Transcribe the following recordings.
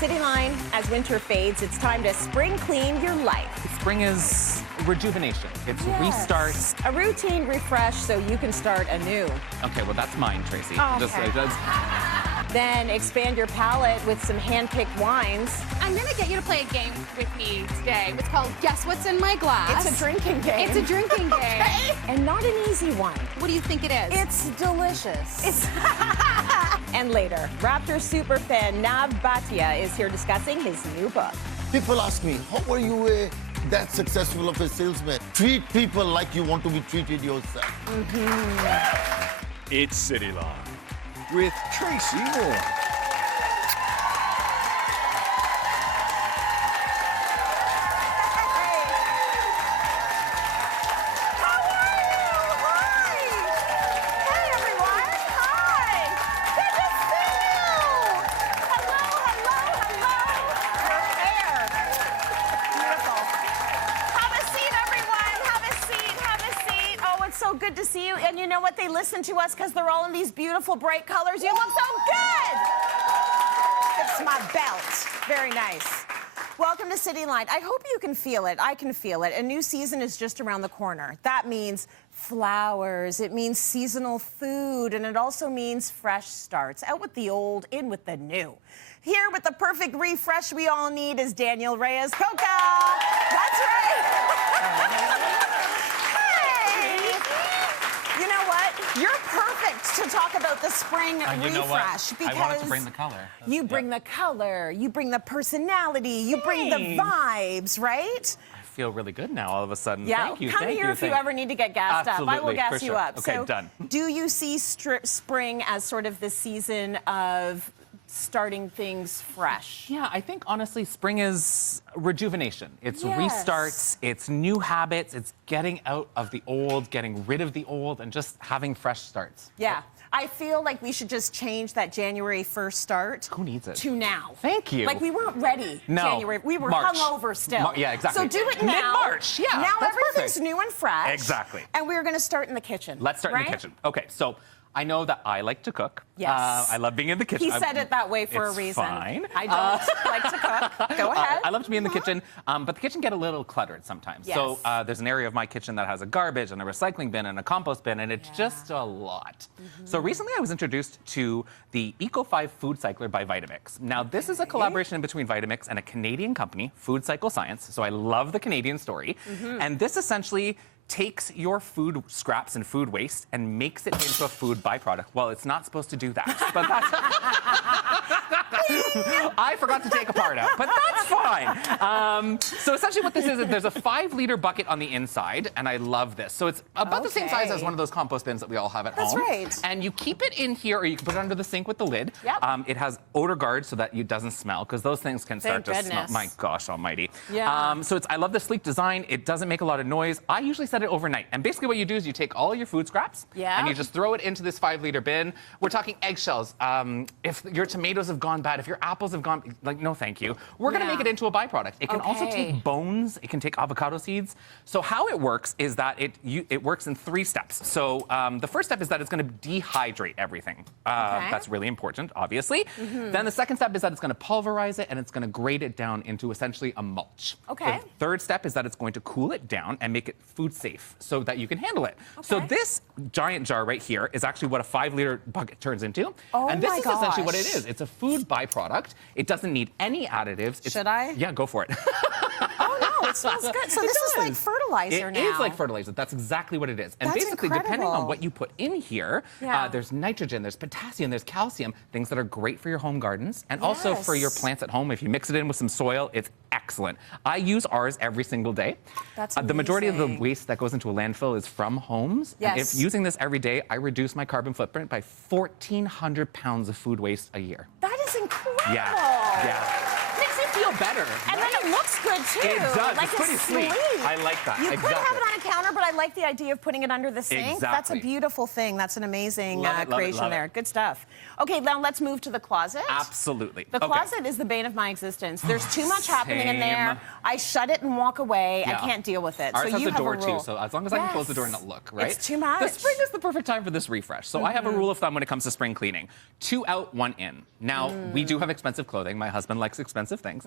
Cityline, as winter fades, it's time to spring clean your life. Spring is rejuvenation. It's restart. A routine refresh so you can start anew. Okay, well, that's mine, Tracy. Oh, okay. Then expand your palate with some hand-picked wines. I'm gonna get you to play a game with me today. It's called Guess What's in My Glass. It's a drinking game. It's a drinking game. Okay. And not an easy one. What do you think it is? It's delicious. And later, Raptors Superfan Nav Bhatia is here discussing his new book. People ask me, how are you that successful of a salesman? Treat people like you want to be treated yourself. It's Cityline with Tracy Moore. Good to see you. And you know what? They listen to us because they're all in these beautiful, bright colors. You look so good. It's my belt. Very nice. Welcome to Cityline. I hope you can feel it. I can feel it. A new season is just around the corner. That means flowers. It means seasonal food. And it also means fresh starts. Out with the old, in with the new. Here with the perfect refresh we all need is Daniel Reyes. Cocka. That's right. You're perfect to talk about the spring refresh because I wanted to bring the color. You bring the color, you bring the personality, you bring the vibes, right? I feel really good now all of a sudden. Yeah, Thank you. come here if you ever need to get gassed up. I will gas you up. Okay, so, done. Do you see spring as sort of the season of starting things fresh? Yeah, I think honestly, spring is rejuvenation. It's restarts, it's new habits, it's getting out of the old, getting rid of the old, and just having fresh starts. Yeah. I feel like we should just change that January 1st start. Who needs it? To now. Thank you. Like we weren't ready. No. January. We were March. hungover still. Yeah, exactly. So do it now. Mid-March, yeah. Now that's everything's perfect. new and fresh. Exactly. And we're going to start in the kitchen. Let's start in the kitchen. Okay, so I know that I like to cook. Yes. I love being in the kitchen. He said it that way for a reason. Fine. I don't like to cook. Go ahead. I love to be in the kitchen, but the kitchen get a little cluttered sometimes. Yes. So there's an area of my kitchen that has a garbage and a recycling bin and a compost bin, and it's just a lot. So recently I was introduced to the Eco5 Food Cycler by Vitamix. Now this is a collaboration between Vitamix and a Canadian company, Food Cycle Science. So I love the Canadian story. And this essentially takes your food scraps and food waste and makes it into a food byproduct. Well, it's not supposed to do that, but that's... I forgot to take a part out, but that's fine. So essentially what this is there's a 5-liter bucket on the inside, and I love this. So it's about the same size as one of those compost bins that we all have at home. That's right. And you keep it in here, or you can put it under the sink with the lid. Yep. It has odor guards so that it doesn't smell, because those things can start to smell. My gosh almighty. Yeah. So I love the sleek design. It doesn't make a lot of noise. I usually set it overnight. And basically what you do is you take all your food scraps and you just throw it into this 5-liter bin. We're talking eggshells. If your tomatoes have gone bad, if your apples have gone, like, no thank you. We're going to make it into a byproduct. It can also take bones. It can take avocado seeds. So how it works is that it works in 3 steps. So the first step is that it's going to dehydrate everything. That's really important, obviously. Then the second step is that it's going to pulverize it and it's going to grade it down into essentially a mulch. The third step is that it's going to cool it down and make it food safe so that you can handle it. So this giant jar right here is actually what a 5-liter bucket turns into. And this is essentially what it is. It's a food byproduct. It doesn't need any additives. Should I? Yeah, go for it. Oh, no, it smells good. So this is like fertilizer now. It is like fertilizer. That's exactly what it is. And basically, depending on what you put in here, there's nitrogen, there's potassium, there's calcium, things that are great for your home gardens and also for your plants at home. If you mix it in with some soil, it's excellent. I use ours every single day. That's the majority of the waste that goes into a landfill is from homes. Yes. And if using this every day, I reduce my carbon footprint by 1,400 pounds of food waste a year. That is incredible. Yeah. Makes me feel better. And then it looks good too. It does. Like it's pretty sleek. I like that. You could have it on a counter, but I like the idea of putting it under the sink. Exactly. That's a beautiful thing. That's an amazing Love it, love it, creation love there. it. Good stuff. Okay, now let's move to the closet. Absolutely. The closet is the bane of my existence. There's too much happening in there. Same. I shut it and walk away. I Yeah. can't deal with it. Ours so has you a have door a rule. too, so as long as I can close the door and not look, right? It's too much. The spring is the perfect time for this refresh. So I have a rule of thumb when it comes to spring cleaning: 2 out, 1 in. Now we do have expensive clothing. My husband likes expensive things.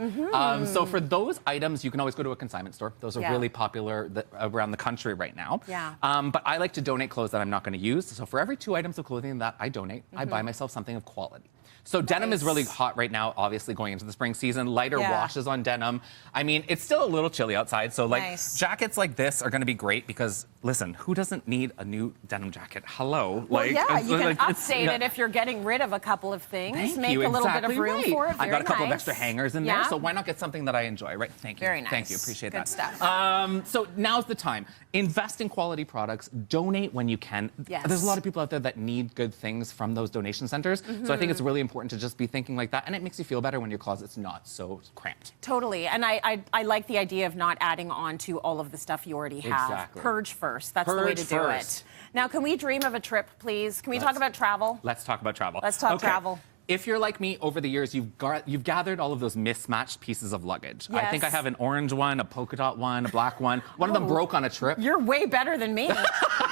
So for those items, you can always go to a consignment store. Those are really popular around the country right now. Yeah. But I like to donate clothes that I'm not going to use. So for every 2 items of clothing that I donate, I buy myself something of quality. So denim is really hot right now, obviously going into the spring season. Lighter washes on denim. I mean, it's still a little chilly outside, so like jackets like this are going to be great because, listen, who doesn't need a new denim jacket? Hello. Well, like, yeah, you can like, update it if you're getting rid of a couple of things. Thank Make you, a little exactly bit of room right. for it. I've got a couple of nice. extra hangers in there, so why not get something that I enjoy, right? Thank you. Very nice. Thank you. Appreciate Good that. stuff. So now's the time. Invest in quality products. Donate when you can. Yes. There's a lot of people out there that need good things from those donation centers. So I think it's really important to just be thinking like that, and it makes you feel better when your closet's not so cramped. Totally, and I like the idea of not adding on to all of the stuff you already have. Exactly. Purge first. That's the way to do first. it. Now, can we dream of a trip, please? Can we talk about travel? Let's talk about travel. Let's talk travel. If you're like me, over the years, you've gathered all of those mismatched pieces of luggage. I think I have an orange one, a polka dot one, a black one. One of them broke on a trip. You're way better than me.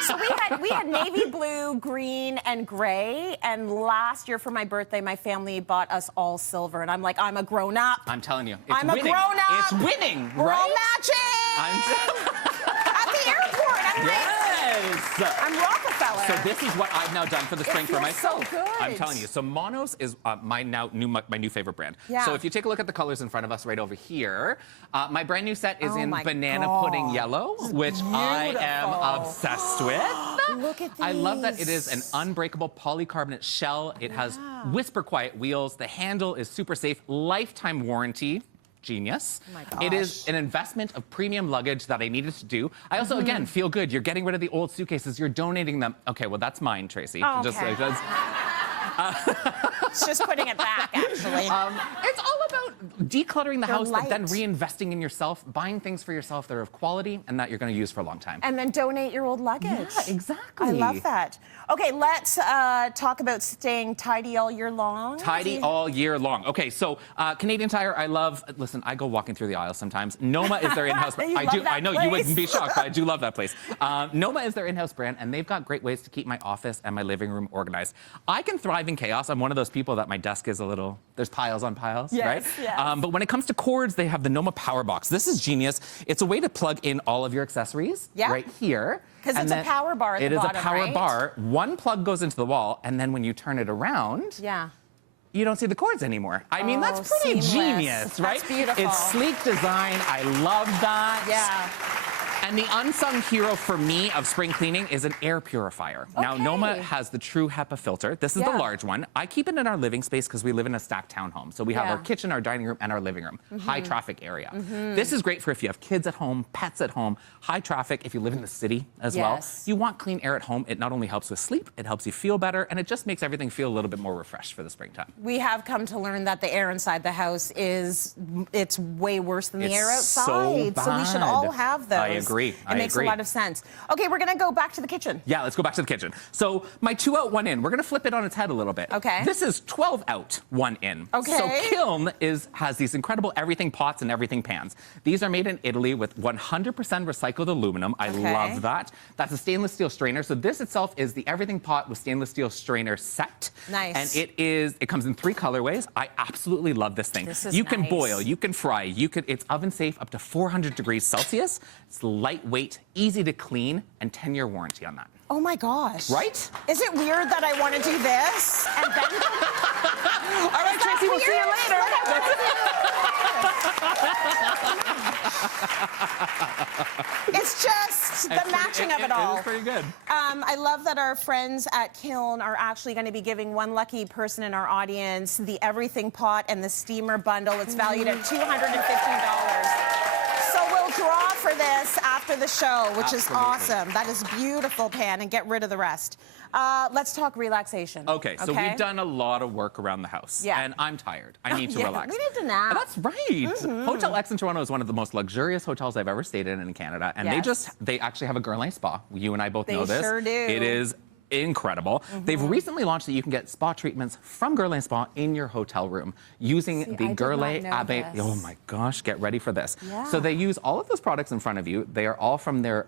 So we had navy blue, green, and gray. And last year for my birthday, my family bought us all silver. And I'm like, I'm a grown up. I'm telling you, it's I'm winning. a grown up. It's winning, We're right? all matching. At the airport. I'm like, Yes. I'm Rockefeller. So this is what I've now done for the spring for feels myself. so good. I'm telling you. So Monos is my new favorite brand. Yeah. So if you take a look at the colors in front of us right over here, my brand new set is in my banana God. pudding yellow, which I am obsessed with. Look at these. I love that it is an unbreakable polycarbonate shell. It has whisper quiet wheels. The handle is super safe, lifetime warranty. Genius. Oh my gosh. It is an investment of premium luggage that I needed to do. I also, again, feel good. You're getting rid of the old suitcases. You're donating them. Okay, well, that's mine, Tracy. Oh, Just okay. It's just putting it back, actually. It's all about decluttering the house, but then light. reinvesting in yourself, buying things for yourself that are of quality and that you're going to use for a long time. And then donate your old luggage. Yeah, exactly. I love that. Okay, let's talk about staying tidy all year long. Tidy all year long. Okay, so Canadian Tire, I love. Listen, I go walking through the aisles sometimes. Noma is their in-house brand. You I love do. that I know place. you wouldn't be shocked, but I do love that place. Noma is their in-house brand, and they've got great ways to keep my office and my living room organized. I can thrive in chaos. I'm one of those people that my desk is a little. There's piles on piles, Yes, right? yes. But when it comes to cords, they have the Noma Power Box. This is genius. It's a way to plug in all of your accessories right here. Because it's a power bar at the bottom, It is a power right? bar. One plug goes into the wall, and then when you turn it around, you don't see the cords anymore. I mean, that's pretty genius, right? That's beautiful. It's sleek design. I love that. Yeah. And the unsung hero for me of spring cleaning is an air purifier. Now, Noma has the true HEPA filter. This is the large one. I keep it in our living space because we live in a stacked townhome. So we have our kitchen, our dining room, and our living room. High traffic area. This is great for if you have kids at home, pets at home, high traffic, if you live in the city as well. You want clean air at home. It not only helps with sleep, it helps you feel better, and it just makes everything feel a little bit more refreshed for the springtime. We have come to learn that the air inside the house it's way worse than the air outside. So we should all have those. I agree. It makes a lot of sense. Okay, we're gonna go back to the kitchen. Yeah, let's go back to the kitchen. So my 2 out, 1 in. We're gonna flip it on its head a little bit. Okay. This is 12 out, 1 in. Okay. So Kiln has these incredible everything pots and everything pans. These are made in Italy with 100% recycled aluminum. I love that. That's a stainless steel strainer. So this itself is the everything pot with stainless steel strainer set. Nice. And it comes in 3 colorways. I absolutely love this thing. This is you can nice. boil, you can fry, it's oven safe up to 400 degrees Celsius. It's lightweight, easy to clean, and 10-year warranty on that. Oh my gosh. Right? Is it weird that I want to do this and then? All right, Tracy, we'll see you later. It's just the matching of it all. It is pretty good. I love that our friends at Kiln are actually going to be giving one lucky person in our audience the everything pot and the steamer bundle. It's valued at $250. So we'll draw for this after the show, which is Absolutely. awesome. That is beautiful, Pan, and get rid of the rest. Let's talk relaxation. Okay, so we've done a lot of work around the house. Yeah. And I'm tired. I need to relax. We need to nap. That's right. Hotel X in Toronto is one of the most luxurious hotels I've ever stayed in Canada. And they actually have a girl night spa. You and I both know this. They sure do. It is incredible. They've recently launched that you can get spa treatments from Guerlain Spa in your hotel room using the Guerlain Abbey. Oh my gosh, get ready for this. Yeah. So they use all of those products in front of you. They are all from their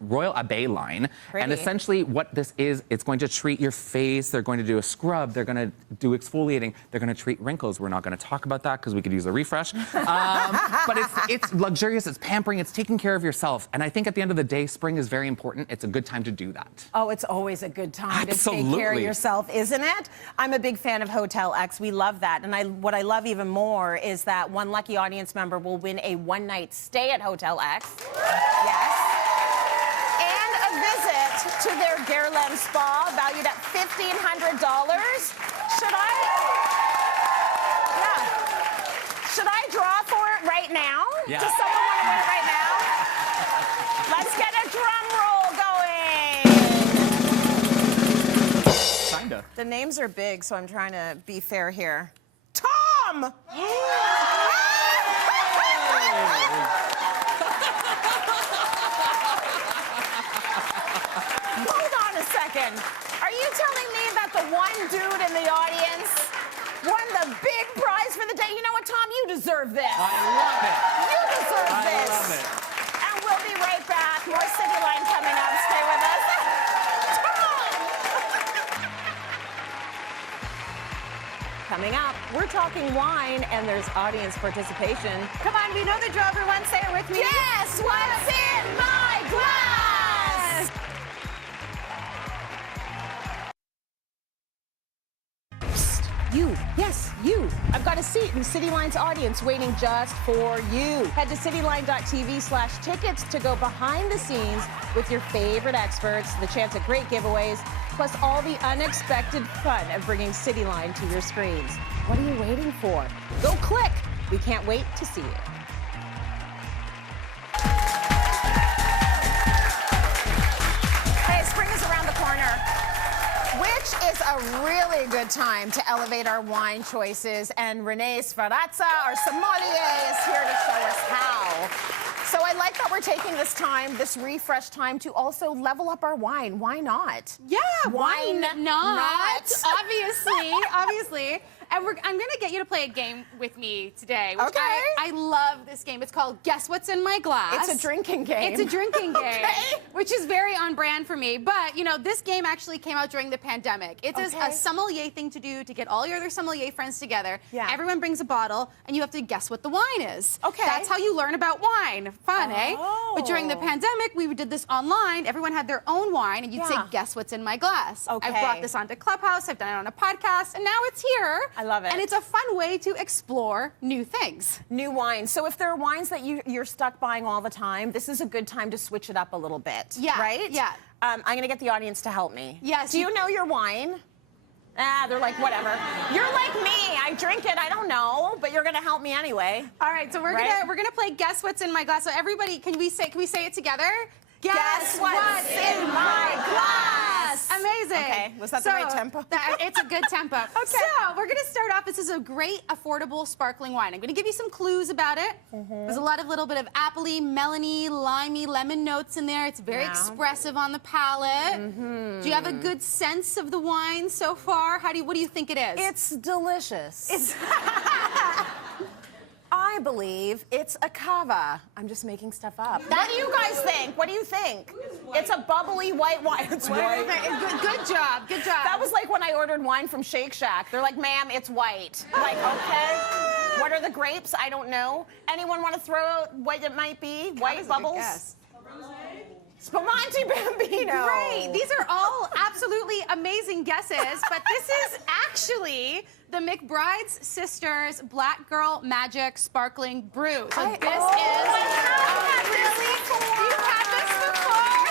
Royal Abbey line. Pretty. And essentially what this is, it's going to treat your face. They're going to do a scrub. They're going to do exfoliating. They're going to treat wrinkles. We're not going to talk about that because we could use a refresh. But it's luxurious, it's pampering, it's taking care of yourself. And I think at the end of the day, spring is very important. It's a good time to do that. Oh, it's always a good time to take care of Absolutely. yourself, isn't it? I'm a big fan of Hotel X. We love that. And what I love even more is that one lucky audience member will win a one-night stay at Hotel X. Yes. And a visit to their Guerlain Spa, valued at $1,500. Should I draw for it right now? Yeah. Does someone want to win it right now? Let's get a drum roll going. Kinda. The names are big, so I'm trying to be fair here. Tom! Hold on a second. Are you telling me that the one dude in the audience won the big prize for the day? You know what, Tom? You deserve this. I love it. You deserve this. I love it. And we'll be right back. More Cityline coming up. Stay with us. Coming up, we're talking wine, and there's audience participation. Come on, we know the drill. Everyone say it with me. Guess what's in my glass? Psst, you. Yes, you. I've got a seat in Cityline's audience waiting just for you. Head to cityline.tv/tickets to go behind the scenes with your favorite experts, the chance at great giveaways, plus all the unexpected fun of bringing Cityline to your screens. What are you waiting for? Go click. We can't wait to see you. Hey, spring is around the corner, which is a really good time to elevate our wine choices. And Renee Sferrazza, our sommelier, is here to show us how. So I like that we're taking this time, this refresh time, to also level up our wine. Why not? Yeah, Why not? Obviously. And I'm going to get you to play a game with me today. Which Okay. I love this game. It's called Guess What's in My Glass. It's a drinking game. It's a drinking game, Okay. which is very on brand for me. But, you know, this game actually came out during the pandemic. It's Okay. a sommelier thing to do to get all your other sommelier friends together. Yeah. Everyone brings a bottle, and you have to guess what the wine is. Okay. That's how you learn about wine. Fun, eh? Oh. But during the pandemic, we did this online. Everyone had their own wine, and you'd say, Yeah. guess what's in my glass. Okay. I've brought this onto Clubhouse. I've done it on a podcast, and now it's here. I love it. And it's a fun way to explore new things. New wines. So if there are wines that you're stuck buying all the time, this is a good time to switch it up a little bit. Yeah, Right? yeah. I'm going to get the audience to help me. Yes, Do you you- know your wine? They're like, whatever. You're like me. I drink it. I don't know, but you're going to help me anyway. All right, so we're gonna play Guess What's in My Glass. So everybody, can we say it together? Guess what's in my glass? Amazing. Okay, was that the right tempo? It's a good tempo. Okay. So we're gonna start off. This is a great, affordable, sparkling wine. I'm gonna give you some clues about it. There's a little bit of appley, melony, limey, lemon notes in there. It's very expressive on the palate. Do you have a good sense of the wine so far? What do you think it is? It's delicious. It's I believe it's a cava. I'm just making stuff up. What do you guys think? What do you think? It's a bubbly white wine. It's white. Good job. Good job. That was like when I ordered wine from Shake Shack. They're like, ma'am, it's white. I'm like, okay. What are the grapes? I don't know. Anyone want to throw out what it might be? White bubbles? Yes. Spumante Bambino. Great. These are all absolutely amazing guesses, but this is actually the McBride's Sisters Black Girl Magic Sparkling Brew. So this is You've had this before?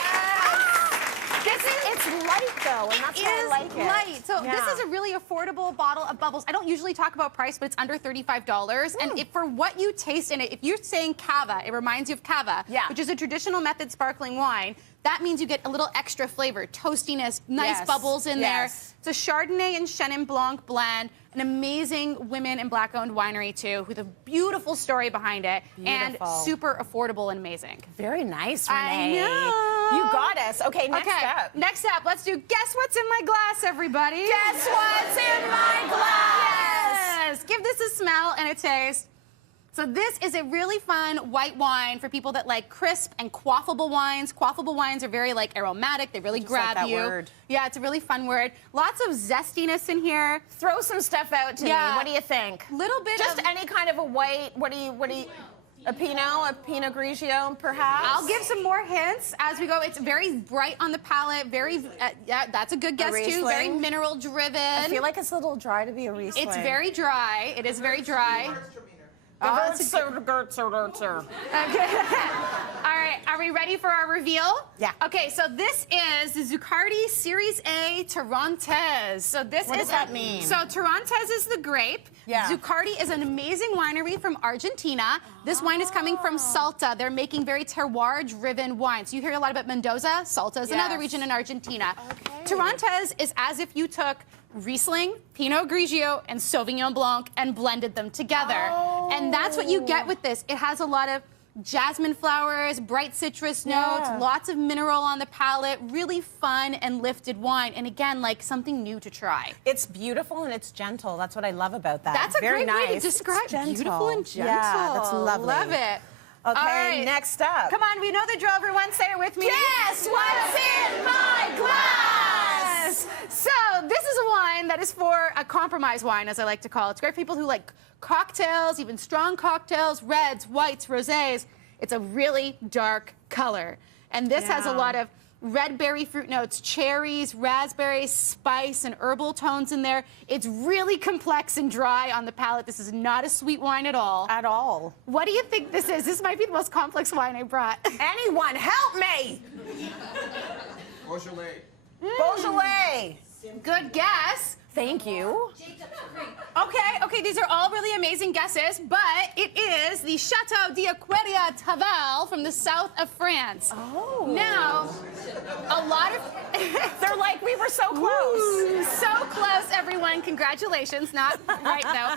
It's light though, and that's why I like it. Light. So this is a really affordable bottle of bubbles. I don't usually talk about price, but it's under $35. And if for what you taste in it, if you're saying cava, it reminds you of cava, which is a traditional method sparkling wine. That means you get a little extra flavor, toastiness, nice bubbles in there. It's a Chardonnay and Chenin Blanc blend, an amazing women and black-owned winery, too, with a beautiful story behind it, and super affordable and amazing. Very nice, Renee. I know. You got us. Okay, next up. Next up, let's do Guess What's in My Glass, everybody. Guess what's in my glass? Yes. Give this a smell and a taste. So this is a really fun white wine for people that like crisp and quaffable wines. Quaffable wines are very like aromatic. They really grab like that you. word. Yeah, it's a really fun word. Lots of zestiness in here. Throw some stuff out to me. What do you think? Little bit Just of any kind of a white. What do you? A Pinot Grigio, perhaps? I'll give some more hints as we go. It's very bright on the palate. Very, yeah, that's a good guess too. Very mineral driven. I feel like it's a little dry to be a Riesling. It's very dry. It is very dry. Okay. All right, are we ready for our reveal? Yeah. Okay, so this is the Zuccardi Series A Torrontés. So this What does that mean? So Torrontés is the grape. Yeah. Zuccardi is an amazing winery from Argentina. This wine is coming from Salta. They're making very terroir-driven wines. You hear a lot about Mendoza. Salta is another region in Argentina. Okay. Torrontés is as if you took Riesling, Pinot Grigio, and Sauvignon Blanc and blended them together. And that's what you get with this. It has a lot of jasmine flowers, bright citrus notes, lots of mineral on the palate, really fun and lifted wine. And again, like something new to try. It's beautiful and it's gentle. That's what I love about that. That's a very great nice. way to describe beautiful and gentle. Yeah, that's lovely. Love it. Okay, All right. next up. Come on, we know the drill. Everyone say it with me. Guess what's in my glass? So this is a wine that is for a compromise wine, as I like to call it. It's great for people who like cocktails, even strong cocktails, reds, whites, rosés. It's a really dark color. And this has a lot of red berry fruit notes, cherries, raspberries, spice, and herbal tones in there. It's really complex and dry on the palate. This is not a sweet wine at all. At all. What do you think this is? This might be the most complex wine I brought. Anyone, help me! Beaujolais. Beaujolais. Good guess. Thank you. Okay, these are all really amazing guesses, but it is the Chateau d'Aqueria Tavel from the south of France. Oh. Now, a lot of... They're like, we were so close. Ooh, so close, everyone. Congratulations. Not right, though.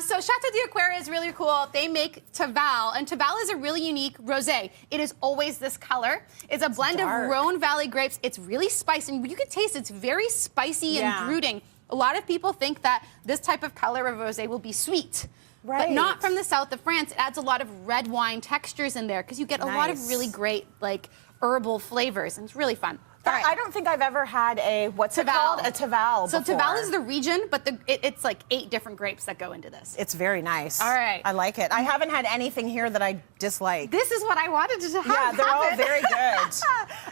So Chateau d'Aqueria is really cool. They make Tavel, and Tavel is a really unique rosé. It is always this color. It's a blend of Rhone Valley grapes. It's really spicy, and you can taste it's very spicy and brooding. A lot of people think that this type of color of rosé will be sweet. But not from the south of France. It adds a lot of red wine textures in there because you get a lot of really great, like, herbal flavors, and it's really fun. I don't think I've ever had a, what's it called? A Tavel So before. Tavel is the region, but it's like 8 different grapes that go into this. It's very nice. All right. I like it. I haven't had anything here that I dislike. This is what I wanted to have. Yeah, they're all very good.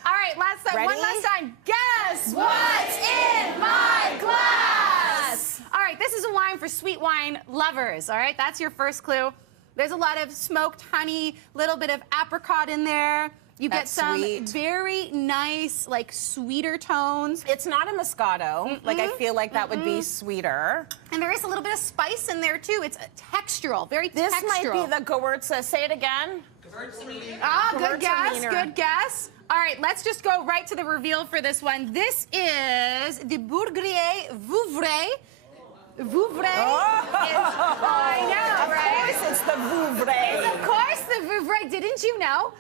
All right, last time. Ready? One last time. Guess what's in my glass? All right, this is a wine for sweet wine lovers. All right, that's your first clue. There's a lot of smoked honey, little bit of apricot in there. You get some very nice, like, sweeter tones. It's not a Moscato. Like, I feel like that would be sweeter. And there is a little bit of spice in there, too. It's textural, very textural. This might be the Gewürze. Say it again. Ah, good guess, good guess. All right, let's just go right to the reveal for this one. This is the Bourgrier Vouvray. Vouvray I know, right? Of course it's the Vouvray. Of course the Vouvray. Didn't you know?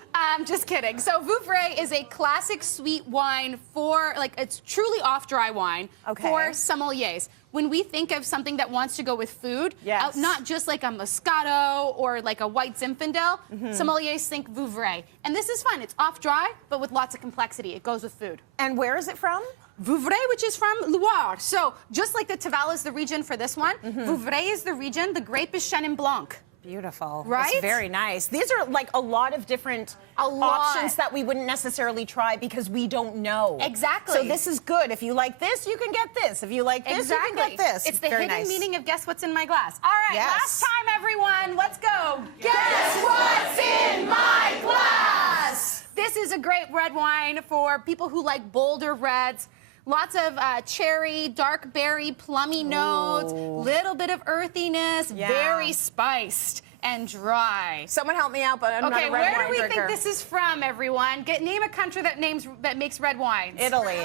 Just kidding. So Vouvray is a classic sweet wine for, like, it's truly off-dry wine for sommeliers. When we think of something that wants to go with food, not just like a Moscato or like a white Zinfandel, sommeliers think Vouvray. And this is fun. It's off-dry, but with lots of complexity. It goes with food. And where is it from? Vouvray, which is from Loire. So just like the Tavel is the region for this one, Vouvray is the region. The grape is Chenin Blanc. Beautiful. Right? It's very nice. These are like a lot of different options that we wouldn't necessarily try because we don't know. Exactly. So this is good. If you like this, you can get this. If you like this, you can get this. It's the hidden meaning of Guess What's in My Glass. All right, last time, everyone. Let's go. Guess what's in my glass? This is a great red wine for people who like bolder reds. Lots of cherry, dark berry, plummy notes, little bit of earthiness, very spiced and dry. Someone help me out, but I'm not a red wine where do we drinker. think this is from, everyone? Name a country that makes red wines. Italy.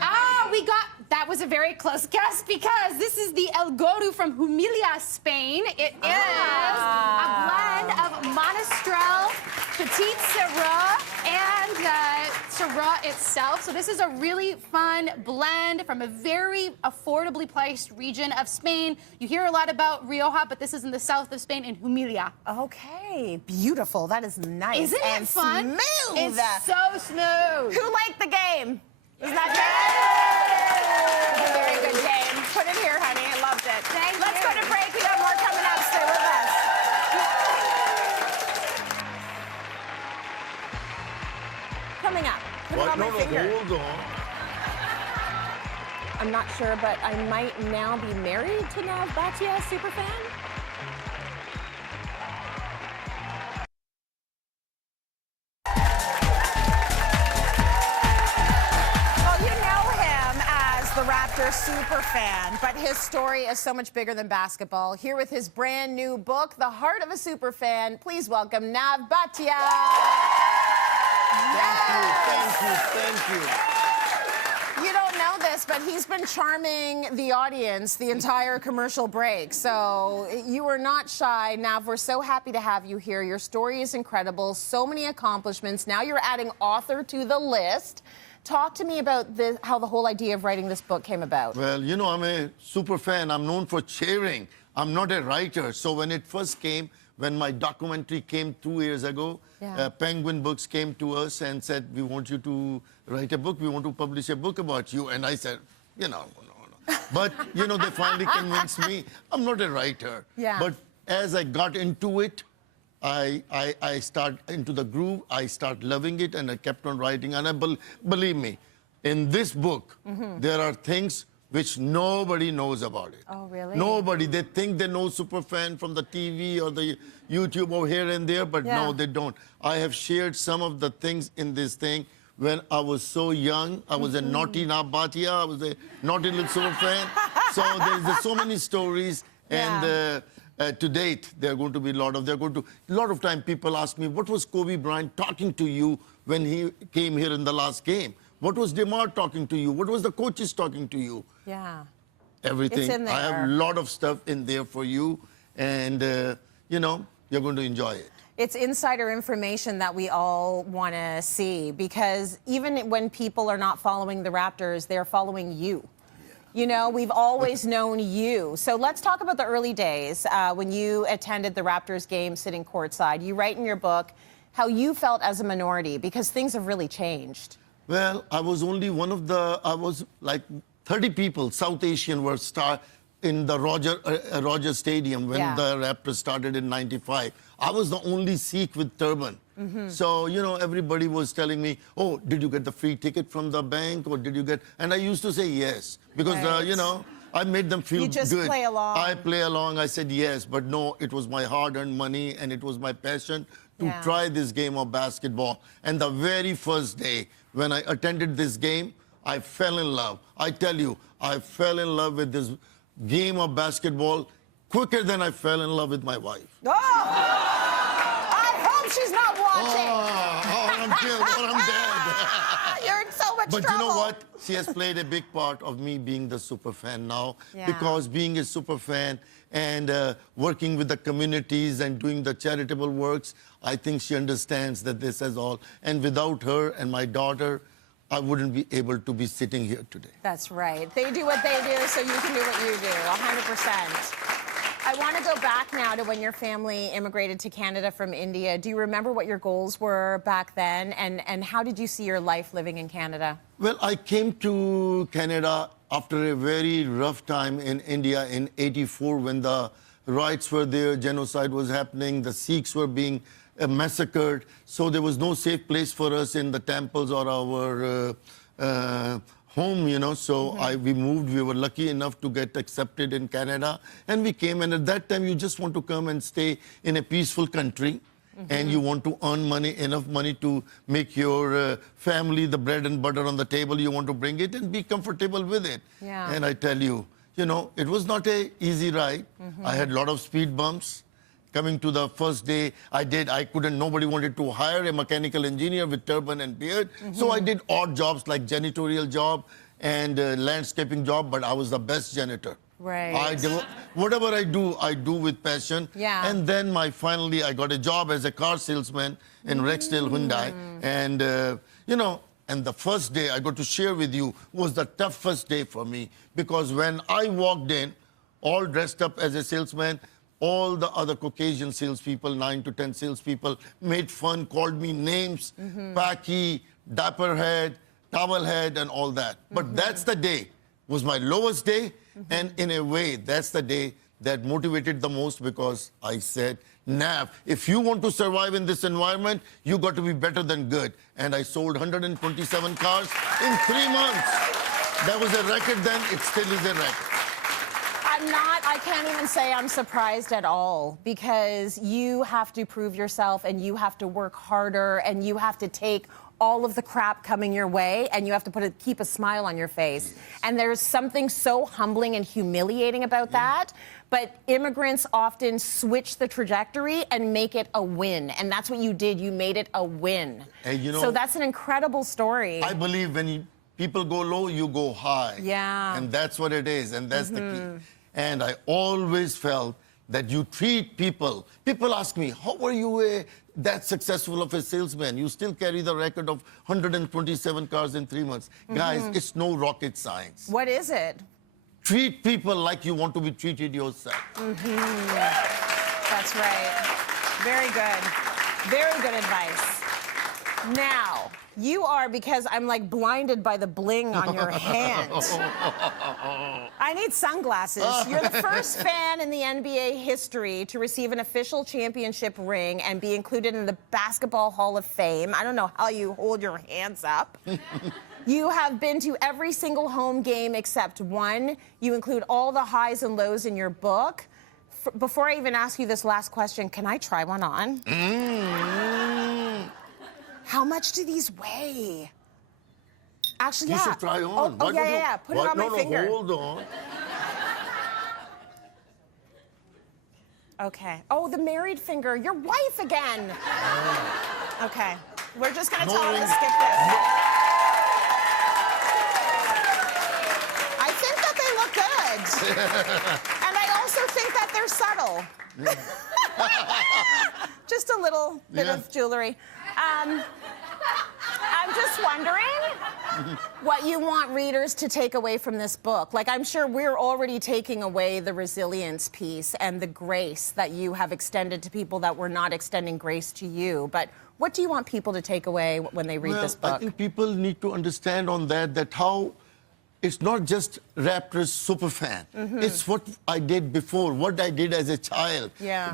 Ah, that was a very close guess because this is the El Godu from Humilia, Spain. It is a blend of Monastrell, Petite Syrah, and Syrah itself. So this is a really fun blend from a very affordably priced region of Spain. You hear a lot about Rioja, but this is in the south of Spain in Humilia. Okay, beautiful. That is nice. Isn't and it fun? Smooth. It's so smooth. Who liked the game? Isn't that good? It's a very good game. Put it here, honey. I loved it. Let's go to break. We got more coming up. Stay with us. Coming up. Put it on my finger. Hold on. I'm not sure, but I might now be married to Nav Bhatia, superfan. Well, you know him as the Raptors Superfan, but his story is so much bigger than basketball. Here with his brand new book, The Heart of a Superfan, please welcome Nav Bhatia. Thank you. You don't know this, but he's been charming the audience the entire commercial break. So you were not shy. Nav, we're so happy to have you here. Your story is incredible. So many accomplishments. Now you're adding author to the list. Talk to me about how the whole idea of writing this book came about. Well, you know, I'm a super fan. I'm known for cheering. I'm not a writer. So when it first came, when my documentary came 2 years ago, Penguin Books came to us and said, we want you to write a book. We want to publish a book about you. And I said, you know, no. But, you know, they finally convinced me. I'm not a writer. Yeah. But as I got into it, I start into the groove. I start loving it, and I kept on writing. And believe me, in this book, there are things which nobody knows about it. Oh, really? Nobody. They think they know Superfan from the TV or the YouTube over here and there, but no, they don't. I have shared some of the things in this thing. When I was so young, I was a naughty Nav Bhatia. I was a naughty little Superfan. So there's so many stories, and to date, there are going to be a lot of time people ask me, what was Kobe Bryant talking to you when he came here in the last game? What was DeMar talking to you? What was the coaches talking to you? Yeah. Everything. It's in there. I have a lot of stuff in there for you, and you know, you're going to enjoy it. It's insider information that we all want to see, because even when people are not following the Raptors, they're following you. You know, we've always known you. So let's talk about the early days when you attended the Raptors game sitting courtside. You write in your book how you felt as a minority, because things have really changed. Well, I was only one of the, I was like 30 people, South Asian, were in the Roger Stadium when the Raptors started in '95. I was the only Sikh with turban. So, you know, everybody was telling me, oh, did you get the free ticket from the bank, or did you get... And I used to say yes, because, you know, I made them feel good. You just play along. I play along. I said yes, but no, it was my hard-earned money, and it was my passion to try this game of basketball. And the very first day, when I attended this game, I fell in love. I tell you, I fell in love with this game of basketball quicker than I fell in love with my wife. Oh! I hope she's not watching. I'm killed, or I'm dead. You're in so much trouble. But you know what? She has played a big part of me being the super fan now, because being a super fan and working with the communities and doing the charitable works, I think she understands that this is all. And without her and my daughter, I wouldn't be able to be sitting here today. That's right. They do what they do, so you can do what you do, 100%. I want to go back now to when your family immigrated to Canada from India. Do you remember what your goals were back then, and how did you see your life living in Canada? Well, I came to Canada after a very rough time in India in '84, when the riots were there, genocide was happening, the Sikhs were being massacred. So there was no safe place for us in the temples or our home, you know. So we moved. We were lucky enough to get accepted in Canada, and we came. And at that time, you just want to come and stay in a peaceful country. and you want to earn money, enough money to make your family the bread and butter on the table. You want to bring it and be comfortable with it. Yeah. And I tell you, it was not an easy ride. I had a lot of speed bumps. Coming to the first day, nobody wanted to hire a mechanical engineer with turban and beard. So I did odd jobs like janitorial job and landscaping job, but I was the best janitor. Right. Whatever I do with passion. Yeah. And then finally I got a job as a car salesman in Rexdale Hyundai. And, and the first day I got to share with you was the toughest day for me, because when I walked in, all dressed up as a salesman, all the other Caucasian salespeople, 9 to 10 salespeople, made fun, called me names, Packy, Dapperhead, Towelhead, and all that. But that's the day, was my lowest day, and in a way, that's the day that motivated the most, because I said, Nav, if you want to survive in this environment, you got to be better than good. And I sold 127 cars in 3 months. That was a record then, it still is a record. I can't even say I'm surprised at all, because you have to prove yourself and you have to work harder and you have to take all of the crap coming your way and you have to keep a smile on your face. And there's something so humbling and humiliating about that. But immigrants often switch the trajectory and make it a win. And that's what you did. You made it a win. And so that's an incredible story. I believe when people go low, you go high. Yeah. And that's what it is, and that's the key. And I always felt that you treat people. People ask me, how are you that successful of a salesman? You still carry the record of 127 cars in 3 months. Guys, it's no rocket science. What is it? Treat people like you want to be treated yourself. That's right. Very good. Very good advice. Now, you are, because I'm like blinded by the bling on your hand. I need sunglasses. You're the first fan in the NBA history to receive an official championship ring and be included in the Basketball Hall of Fame. I don't know how you hold your hands up. You have been to every single home game except one. You include all the highs and lows in your book. Before I even ask you this last question, can I try one on? How much do these weigh? Actually, You yeah. should try on. Yeah. Put it on my finger. Hold on. Okay. Oh, the married finger. Your wife again. Okay. We're just going to tell her to skip this. I think that they look good. And I also think that they're subtle. Just a little bit of jewelry. I'm just wondering what you want readers to take away from this book. Like, I'm sure we're already taking away the resilience piece and the grace that you have extended to people that were not extending grace to you. But what do you want people to take away when they read this book? I think people need to understand on that how it's not just Raptors Superfan. It's what I did before, what I did as a child. Yeah.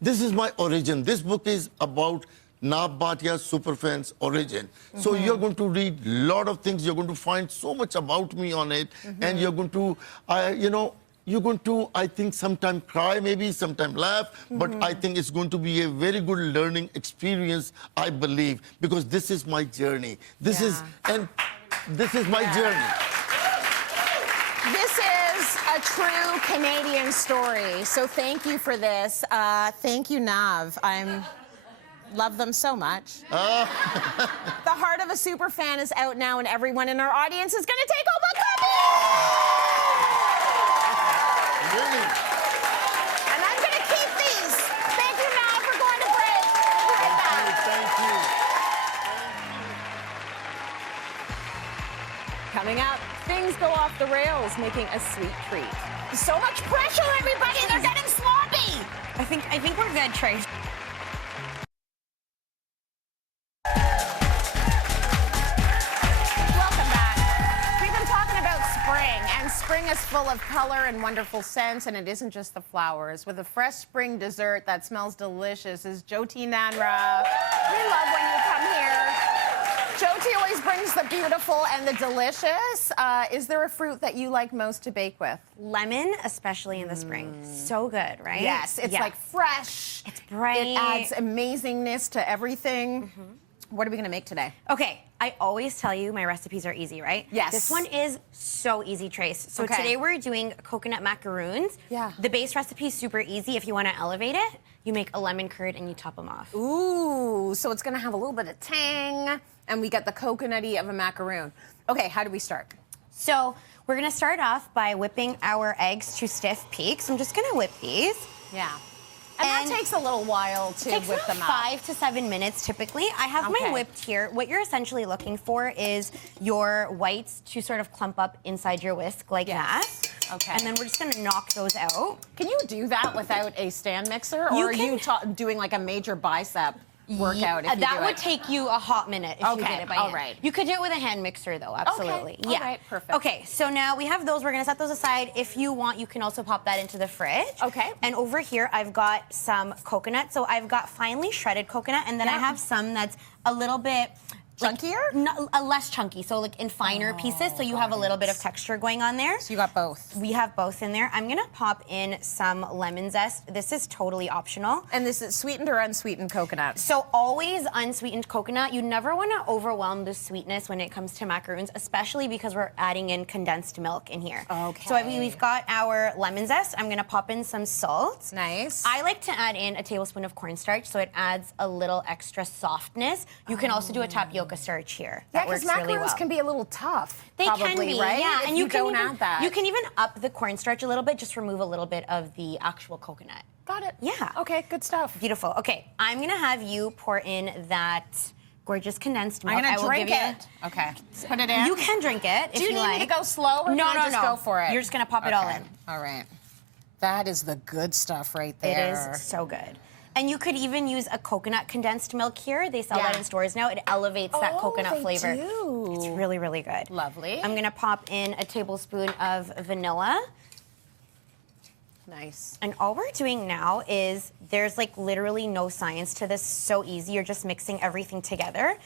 This is my origin. This book is about Nav Bhatia Superfan's origin. So you're going to read a lot of things. You're going to find so much about me on it. And you're going to, I think, sometime cry, maybe, sometime laugh. But I think it's going to be a very good learning experience, I believe, because this is my journey. This is my journey. This is a true Canadian story. So thank you for this. Thank you, Nav. Love them so much. The Heart of a Superfan is out now, and everyone in our audience is going to take home a copy! Really? And I'm going to keep these. Thank you, Nav, for going to break. We'll be right back. Thank you. Coming up, things go off the rails, making a sweet treat. So much pressure, everybody! They're getting sloppy! I think we're good, Trace. Welcome back. We've been talking about spring, and spring is full of color and wonderful scents, and it isn't just the flowers. With a fresh spring dessert that smells delicious is Jyoti Nanra. We love when you come here. Jyoti always brings brings the beautiful and the delicious. Is there a fruit that you like most to bake with? Lemon, especially in the spring. So good, right? Yes, it's like fresh. It's bright. It adds amazingness to everything. What are we gonna make today? Okay, I always tell you my recipes are easy, right? Yes. This one is so easy, Trace. So today we're doing coconut macaroons. Yeah. The base recipe is super easy. If you want to elevate it, you make a lemon curd and you top them off. Ooh, so it's gonna have a little bit of tang, and we got the coconutty of a macaroon. Okay, how do we start? So we're gonna start off by whipping our eggs to stiff peaks. I'm just gonna whip these. Yeah. And that takes a little while to Takes whip about them up. 5 to 7 minutes typically. I have Okay. my whipped here. What you're essentially looking for is your whites to sort of clump up inside your whisk like that. Okay. And then we're just gonna knock those out. Can you do that without a stand mixer, or You are you doing like a major bicep workout if you that do would it? take you a hot minute if you did it by hand. all right. You could do it with a hand mixer though, absolutely. all Yeah. right, perfect. Okay, so now we have those. We're gonna set those aside. If you want, you can also pop that into the fridge. Okay. And over here, I've got some coconut. So I've got finely shredded coconut, and then I have some that's a little bit Chunkier? less chunky, so like in finer pieces, so you have a little bit of texture going on there. So you got both. We have both in there. I'm gonna pop in some lemon zest. This is totally optional. And this is sweetened or unsweetened coconut? So always unsweetened coconut. You never want to overwhelm the sweetness when it comes to macaroons, especially because we're adding in condensed milk in here. Okay. So we've got our lemon zest. I'm gonna pop in some salt. Nice. I like to add in a tablespoon of cornstarch, so it adds a little extra softness. You can also do a tapioca starch here. Yeah, That because works macaroons really well. can be a little tough. They probably, can be, right? yeah. If And you can don't even, add that. You can even up the cornstarch a little bit, just remove a little bit of the actual coconut. Got it. Yeah. Okay, good stuff. Beautiful. Okay, I'm gonna have you pour in that gorgeous condensed milk. I'm gonna I will drink give you- it. Okay. Put it in. You can drink it Do if you you need like. me to go slow, or No, can no, I just no. go for it? You're just gonna pop it all in. All right. That is the good stuff right It there. is so good. And you could even use a coconut condensed milk here. They sell that Yeah. in stores now. It elevates that Oh, coconut they flavor. do. It's really, really good. Lovely. I'm gonna pop in a tablespoon of vanilla. Nice. And all we're doing now is, there's like literally no science to this, so easy. You're just mixing everything together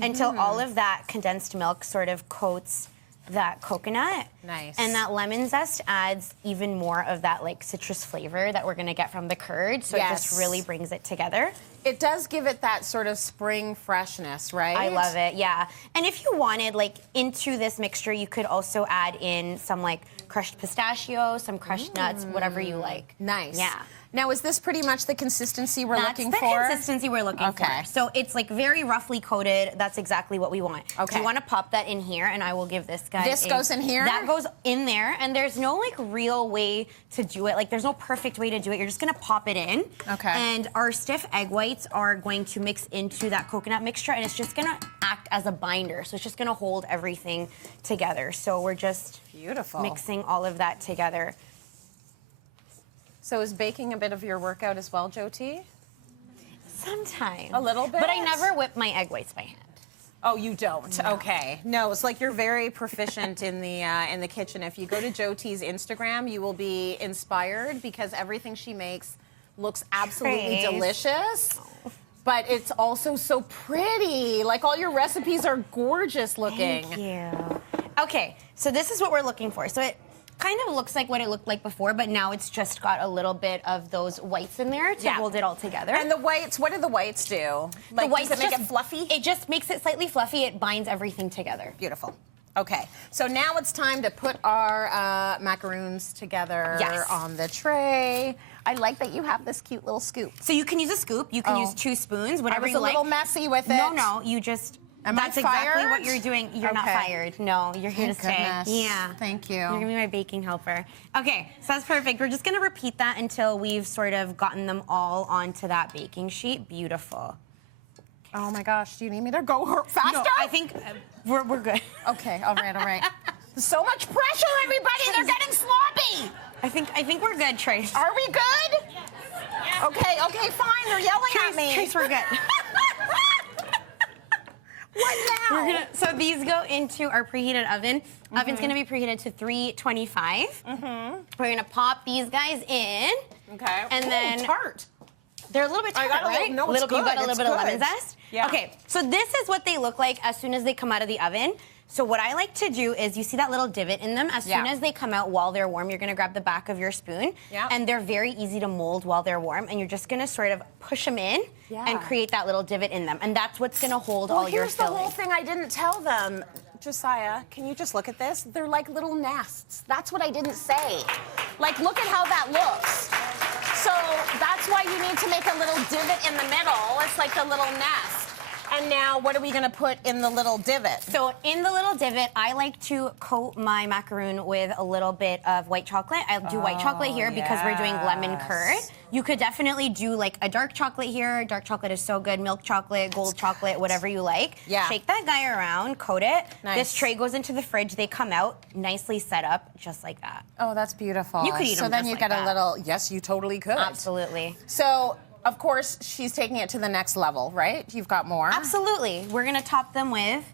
until all of that condensed milk sort of coats that coconut. Nice. And that lemon zest adds even more of that like citrus flavor that we're gonna get from the curd. So it Yes. just really brings it together. It does give it that sort of spring freshness, right? I love it, yeah. And if you wanted, like, into this mixture, you could also add in some, like, crushed pistachio, some crushed nuts, whatever you like. Nice. Yeah. Now, is this pretty much the consistency we're looking That's for? the consistency we're looking Okay. for. So it's, like, very roughly coated. That's exactly what we want. Okay. Do you want to pop that in here? And I will give this guy This goes in here? That goes in there. And there's no, like, real way to do it. Like, there's no perfect way to do it. You're just going to pop it in. Okay. And our stiff egg whites are going to mix into that coconut mixture, and it's just going to act as a binder. So it's just going to hold everything together. So we're just Beautiful. mixing all of that together. So is baking a bit of your workout as well, Jyoti? Sometimes. A little bit? But I never whip my egg whites by hand. Oh, you don't? No. Okay. No, it's like you're very proficient in the kitchen. If you go to Jyoti's Instagram, you will be inspired because everything she makes looks absolutely Trace. delicious. But it's also so pretty. Like, all your recipes are gorgeous looking. Thank you. Okay, so this is what we're looking for. So it kind of looks like what it looked like before, but now it's just got a little bit of those whites in there to Yeah. hold it all together. And the whites, what do the whites do? Like, the whites does it make just, it fluffy? It just makes it slightly fluffy. It binds everything together. Beautiful. Okay, so now it's time to put our macaroons together Yes. on the tray. I like that you have this cute little scoop. So you can use a scoop. You can use 2 spoons, I whatever was you a like. little messy with it. No, you just. Am I that's exactly fired? what you're doing. You're not Okay. fired. No, you're here Thank to stay. goodness. Yeah. Thank you. You're gonna be my baking helper. Okay, so that's perfect. We're just gonna repeat that until we've sort of gotten them all onto that baking sheet. Beautiful. Oh my gosh, do you need me to go faster? No, I think we're good. Okay, all right. So much pressure, everybody. They're getting sloppy. I think we're good, Trace. Are we good? Okay, fine. They're yelling at me. Trace, we're good. What now? So these go into our preheated oven. Oven's gonna be preheated to 325. We're gonna pop these guys in. Okay. And Ooh, then tart. They're a little bit tart, right? No, it's good. You got a little It's bit of good. lemon zest? Yeah. Okay, so this is what they look like as soon as they come out of the oven. So what I like to do is, you see that little divot in them? As soon as they come out while they're warm, you're gonna grab the back of your spoon. Yeah. And they're very easy to mold while they're warm. And you're just gonna sort of push them in and create that little divot in them. And that's what's gonna hold all your Here's the filling. whole thing I didn't tell them. Josiah, can you just look at this? They're like little nests. That's what I didn't say. Like, look at how that looks. So that's why you need to make a little divot in the middle. It's like a little nest. And now, what are we gonna put in the little divot? So in the little divot, I like to coat my macaroon with a little bit of white chocolate. I'll do white chocolate here because we're doing lemon curd. You could definitely do like a dark chocolate here. Dark chocolate is so good. Milk chocolate, gold chocolate, whatever you like. Yeah. Shake that guy around, coat it. Nice. This tray goes into the fridge. They come out nicely set up, just like that. Oh, that's beautiful. You could eat so them then just you like get that. a little, yes, you totally could. Absolutely. So, of course, she's taking it to the next level, right? You've got more. Absolutely. We're gonna top them with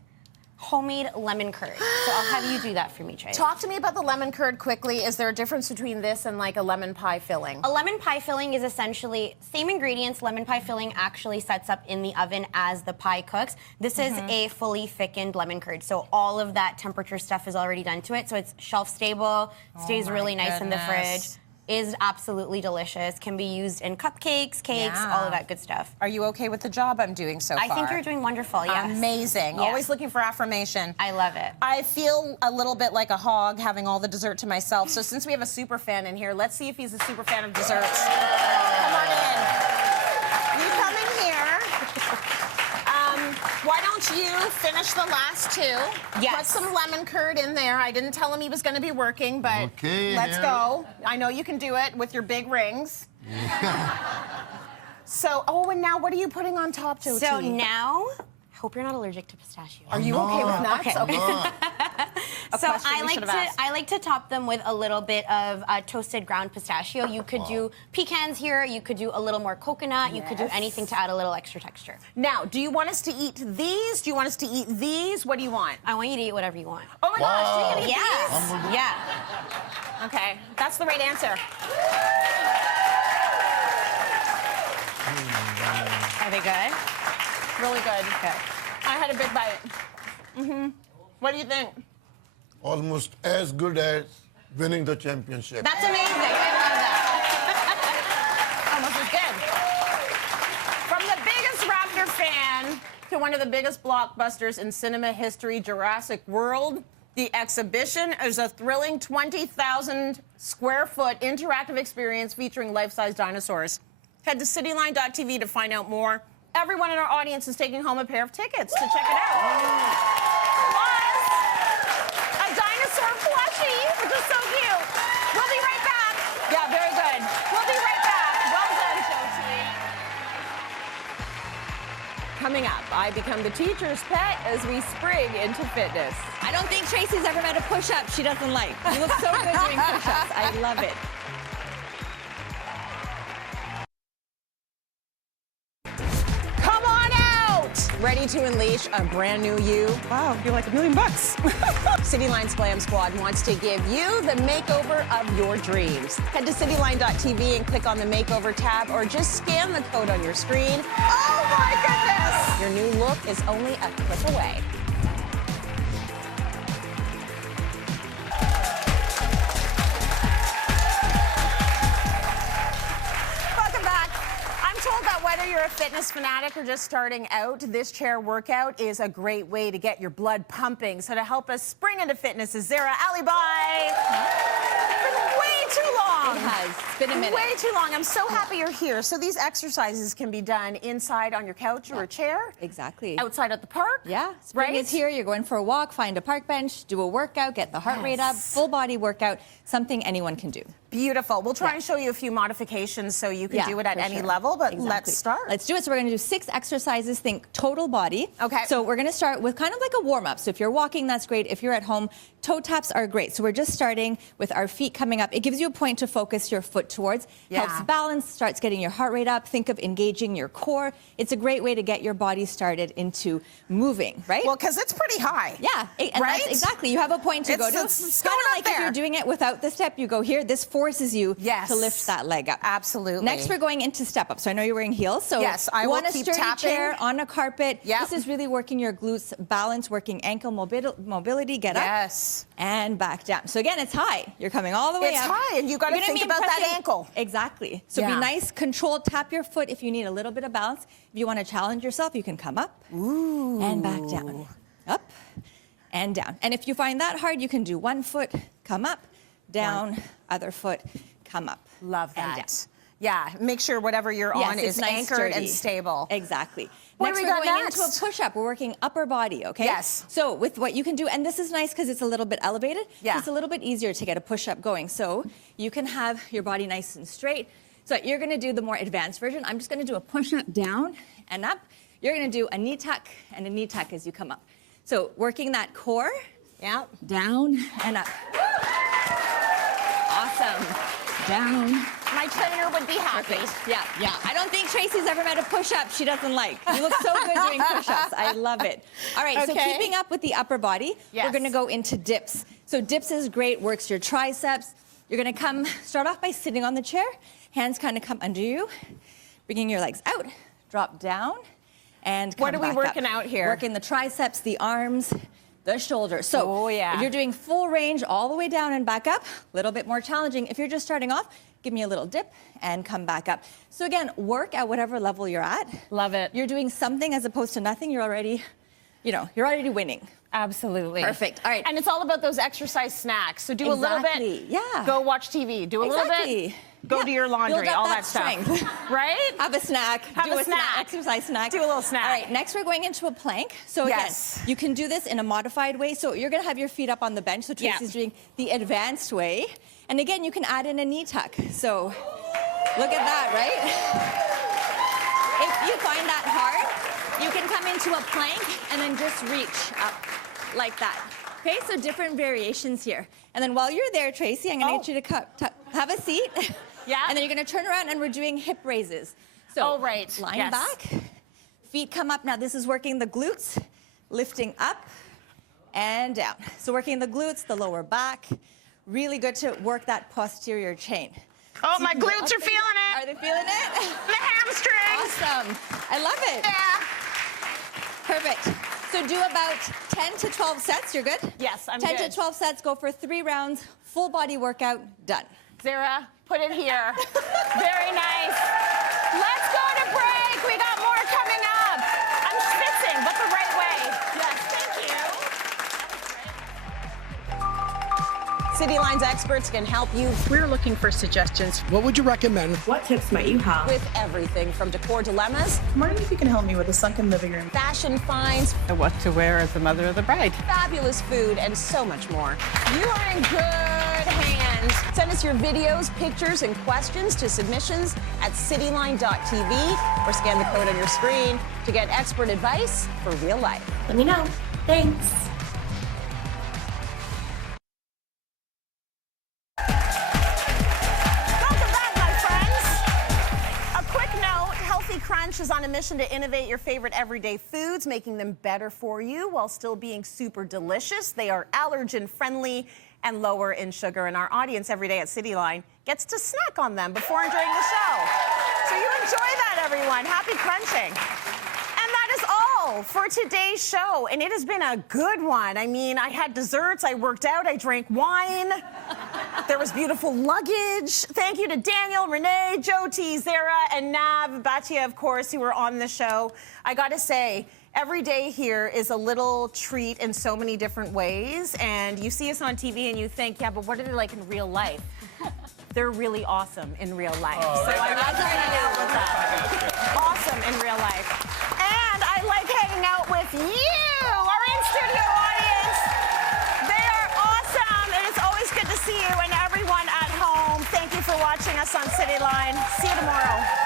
homemade lemon curd. So I'll have you do that for me, Trey. Talk to me about the lemon curd quickly. Is there a difference between this and like a lemon pie filling? A lemon pie filling is essentially same ingredients. Lemon pie filling actually sets up in the oven as the pie cooks. This is a fully thickened lemon curd. So all of that temperature stuff is already done to it. So it's shelf stable, stays really nice in the fridge. Is absolutely delicious. Can be used in cupcakes, cakes, all of that good stuff. Are you okay with the job I'm doing so far? I think you're doing wonderful, yes. Amazing. Yes. Always looking for affirmation. I love it. I feel a little bit like a hog having all the dessert to myself. So since we have a super fan in here, let's see if he's a super fan of desserts. Come on in. You come in here. Why don't you finish the last two? Yes. Put some lemon curd in there. I didn't tell him he was going to be working, but Okay, let's here. go. I know you can do it with your big rings. So, and now what are you putting on top, Jyoti? So now, I hope you're not allergic to pistachios. Are you okay with nuts? Okay. So question I we like should to have asked. I like to top them with a little bit of toasted ground pistachio. You could do pecans here. You could do a little more coconut. You could do anything to add a little extra texture. Now, do you want us to eat these? Do you want us to eat these? What do you want? I want you to eat whatever you want. Oh my gosh, you can eat Yes. Yeah. these? Okay, that's the right answer. Are they good? Really good. Good. I had a big bite. What do you think? Almost as good as winning the championship. That's amazing. I love that. Almost as good. From the biggest Raptor fan to one of the biggest blockbusters in cinema history, Jurassic World, the exhibition is a thrilling 20,000 square foot interactive experience featuring life-size dinosaurs. Head to cityline.tv to find out more. Everyone in our audience is taking home a pair of tickets to check it out. Plus, a dinosaur plushie, which is so cute. We'll be right back. Yeah, very good. We'll be right back. Well done, Jyoti. Coming up, I become the teacher's pet as we spring into fitness. I don't think Tracy's ever met a push-up she doesn't like. You look so good doing push-ups. I love it. Come on out! Ready to unleash a brand new you? Wow, you're like $1 million. Cityline's Glam Squad wants to give you the makeover of your dreams. Head to cityline.tv and click on the makeover tab or just scan the code on your screen. Oh my goodness! Your new look is only a click away. Welcome back. I'm told that whether you're a fitness fanatic or just starting out, this chair workout is a great way to get your blood pumping. So to help us spring into fitness is Zehra Allibhai. It's been way too long. It has. It's been a minute. Way too long. I'm so happy you're here. So these exercises can be done inside on your couch or a chair. Exactly. Outside at the park. Yeah, spring right? is here. You're going for a walk, find a park bench, do a workout, get the heart rate up, full body workout, something anyone can do. Beautiful. We'll try and show you a few modifications so you can do it at for any sure. level, but Exactly. let's start. Let's do it. So we're going to do 6 exercises. Think total body. Okay. So we're going to start with kind of like a warm-up. So if you're walking, that's great. If you're at home, toe taps are great. So we're just starting with our feet coming up. It gives you you a point to focus your foot towards. Helps balance, starts getting your heart rate up. Think of engaging your core. It's a great way to get your body started into moving, right? Well, because it's pretty high. Yeah, and right? That's exactly. You have a point to go to. It's kind going of up like there. if you're doing it without the step, you go here. This forces you to lift that leg up. Absolutely. Next, we're going into step up. So I know you're wearing heels. So yes, I will keep sturdy tapping. Chair on a carpet. Yep. This is really working your glutes balance, working ankle mobility. Get up and back down. So again, it's high. You're coming all the way up. It's high, and you got to think about that ankle. Exactly. So be nice, controlled. Tap your foot if you need a little bit of balance. If you want to challenge yourself, you can come up and back down. Up and down. And if you find that hard, you can do one foot, come up, down, other foot, come up. Love and that. down. Yeah, make sure whatever you're on is nice, anchored sturdy. and stable. Exactly. What Next, do we we're got going next? into a push-up. We're working upper body, okay? Yes. So with what you can do, and this is nice because it's a little bit elevated. Yeah. It's a little bit easier to get a push-up going. So you can have your body nice and straight. So you're going to do the more advanced version. I'm just going to do a push-up down and up. You're going to do a knee tuck and a knee tuck as you come up. So working that core. Yeah. Down and up. Awesome. Down. My trainer would be happy. Yeah. I don't think Tracy's ever met a push-up she doesn't like. You look so good doing push-ups. I love it. All right, so keeping up with the upper body, we're going to go into dips. So dips is great, works your triceps. You're going to start off by sitting on the chair. Hands kind of come under you, bringing your legs out, drop down, and come What are we back working up. out here? Working the triceps, the arms, the shoulders. So if you're doing full range all the way down and back up, a little bit more challenging. If you're just starting off, give me a little dip and come back up. So again, work at whatever level you're at. Love it. You're doing something as opposed to nothing. You're already, you're already winning. Absolutely. Perfect. All right. And it's all about those exercise snacks. So do a little bit. Yeah. Go watch TV. Do a little bit. Go do your laundry. All that stuff. Right? Have a snack. Have a snack. Exercise snack. Do a little snack. All right. Next, we're going into a plank. So again, you can do this in a modified way. So you're going to have your feet up on the bench. So Tracy's doing the advanced way. And again, you can add in a knee tuck. So look at that, right? If you find that hard, you can come into a plank and then just reach up like that. Okay, so different variations here. And then while you're there, Tracy, I'm going to get you to have a seat. Yeah. And then you're going to turn around and we're doing hip raises. So line back, feet come up. Now this is working the glutes, lifting up and down. So working the glutes, the lower back. Really good to work that posterior chain. Oh, my glutes are feeling it. Are they feeling it? The hamstrings. Awesome. I love it. Yeah. Perfect. So do about 10 to 12 sets. You're good? Yes, I'm 10 good. to 12 sets. Go for 3 rounds. Full body workout. Done. Zehra, put it here. Very nice. Let's go to break. We got more coming up. I'm schwitzing, but the right way. Yes, thank you. Cityline's experts can help you. We're looking for suggestions. What would you recommend? What tips might you have? With everything from decor dilemmas, I'm wondering if you can help me with a sunken living room. fashion finds, What to wear as the mother of the bride. fabulous food, and so much more. You are in good hands. Send us your videos, pictures, and questions to submissions at cityline.tv or scan the code on your screen to get expert advice for real life. Let me know. Thanks. Welcome back, my friends. A quick note, Healthy Crunch is on a mission to innovate your favorite everyday foods, making them better for you while still being super delicious. They are allergen-friendly and lower in sugar, and our audience every day at Cityline gets to snack on them before and during the show. So you enjoy that, everyone. Happy crunching. And that is all for today's show, and it has been a good one. I mean, I had desserts, I worked out, I drank wine. There was beautiful luggage. Thank you to Daniel, Renee, Jyoti, Zehra, and Nav Bhatia, of course, who were on the show. I gotta say, every day here is a little treat in so many different ways, and you see us on TV and you think, yeah, but what are they like in real life? They're really awesome in real life. So I love hanging out with them. Awesome in real life. And I like hanging out with you, our in-studio audience. They are awesome, and it's always good to see you, and everyone at home. Thank you for watching us on Cityline. See you tomorrow.